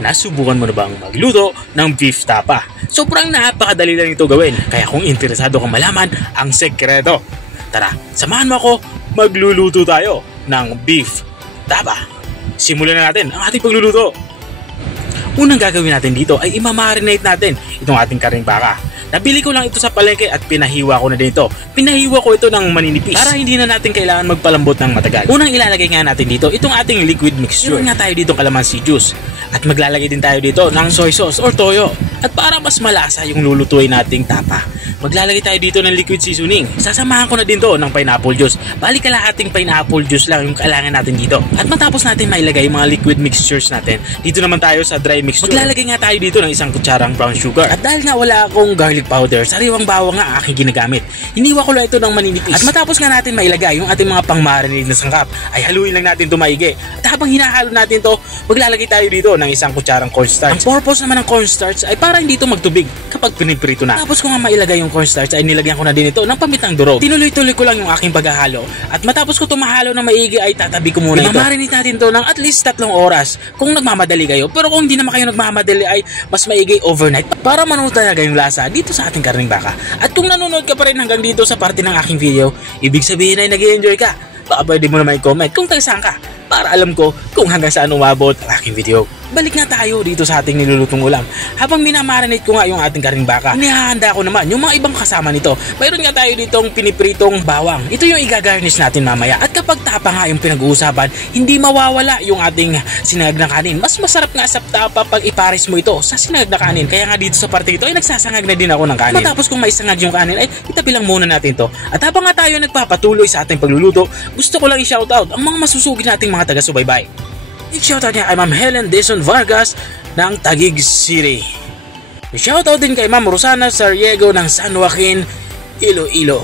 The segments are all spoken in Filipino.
Nasubukan mo na bang magluto ng beef tapa? Sobrang napakadali lang ito gawin, kaya kung interesado kang malaman ang sekreto, tara, samahan mo ako, magluluto tayo ng beef tapa. Simulan na natin ang ating pagluluto. Unang gagawin natin dito ay imamarinate natin itong ating karning baka. Nabili ko lang ito sa palengke at pinahiwa ko na din ito. Pinahiwa ko ito ng maninipis para hindi na natin kailangan magpalambot ng matagal. Unang ilalagay nga natin dito itong ating liquid mixture. Meron nga tayo dito calamansi juice. At maglalagay din tayo dito ng soy sauce or toyo. At para mas malasa yung lulutuin nating tapa, maglalagay tayo dito ng liquid seasoning. Sasamahan ko na din to ng pineapple juice. Bali kalahating pineapple juice lang yung kailangan natin dito. At matapos natin mailagay yung mga liquid mixtures natin, dito naman tayo sa dry mixture. Maglalagay nga tayo dito ng isang kutsarang brown sugar. At dahil nga wala akong garlic powder, sariwang bawang nga aking ginagamit. Hiniwa ko lang ito ng maninipis. At matapos nga natin mailagay yung ating mga pang-marinade na sangkap, ay haluin lang natin ito maigi. At habang hinahalo natin to, maglalagay tayo dito ng isang kutsarang cornstarch. Ang purpose naman ng cornstarch ay para hindi ito magtubig kapag piniprito na. Tapos ko nga mailagay yung cornstarch ay nilagyan ko na din ito ng pamitang durog. Tinuloy-tuloy ko lang yung aking paghahalo. At matapos ko ito mahalo ng maigi ay tatabi ko muna ito. Mamarinate natin to ng at least 3 oras kung nagmamadali kayo. Pero kung hindi naman kayo nagmamadali ay mas maigi overnight para manuot talaga yung lasa dito sa ating karning baka. At kung nanonood ka pa rin hanggang dito sa parte ng aking video, ibig sabihin ay nag-i-enjoy ka. Baka pwede mo naman i-comment kung taga saan ka para alam ko kung hanggang saan umabot ang aking video. Balik na tayo dito sa ating nilulutong ulam. Habang minamarinate ko nga yung ating karning baka, inihahanda ko naman yung mga ibang kasama nito. Mayroon nga tayo ditong pinipritong bawang. Ito yung igagarnish natin mamaya. At kapag tapa nga yung pinag-uusapan, hindi mawawala yung ating sinangag na kanin. Mas masarap nga sa tapa pag ipares mo ito sa sinangag na kanin. Kaya nga dito sa parte ito ay nagsasangag na din ako ng kanin. Matapos kung may sangag yung kanin ay itabi lang muna natin to. At habang nga tayo nagpapatuloy sa ating pagluluto, gusto ko lang i-shoutout ang mga masusugid nating mga taga-subaybay. I-shoutout niya kay Ma'am Helen Dizon Vargas ng Taguig City. I-shoutout din kay Ma'am Rosana Sariego ng San Joaquin, Iloilo.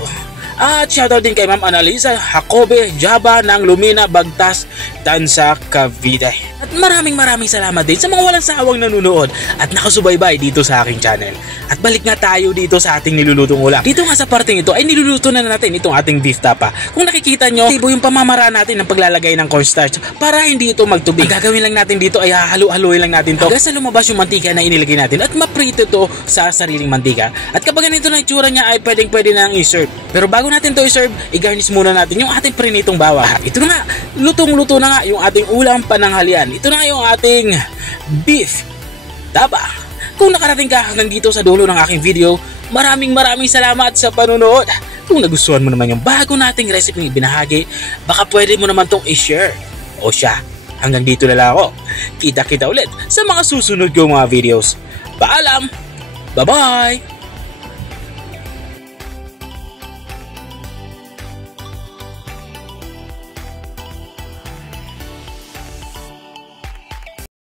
At shoutout din kay Ma'am Analisa Jacobe Jaba ng Lumina, Bagtas, Tansa, Cavite. At maraming salamat din sa mga walang sawang nanonood at nakasubaybay dito sa aking channel. At balik nga tayo dito sa ating nilulutong ulam. Dito nga sa parteng ito ay niluluto na natin itong ating beef tapa. Kung nakikita nyo, tibo yung pamamaraan natin ng paglalagay ng cornstarch para hindi ito magtubig. Ang gagawin lang natin dito ay hahalu-haluin lang natin to hanggang sa lumabas yung mantika na inilagay natin at maprito to sa sariling mantika. At kapag ganito na itsura niya ay pwedeng-pwede na i-serve. Pero bago natin to i-serve, i-garnish muna natin yung ating prinitong bawang. Ito na nga, lutong-luto na nga yung ating ulam pananghalian. Ito na nga yung ating beef tapa. Kung nakarating ka hanggang dito sa dulo ng aking video, maraming salamat sa panonood. Kung nagustuhan mo naman yung bago nating recipe na ibinahagi, baka pwede mo naman tong i-share. O siya, hanggang dito na lang ako. Kita-kita ulit sa mga susunod kong mga videos. Paalam! Bye-bye!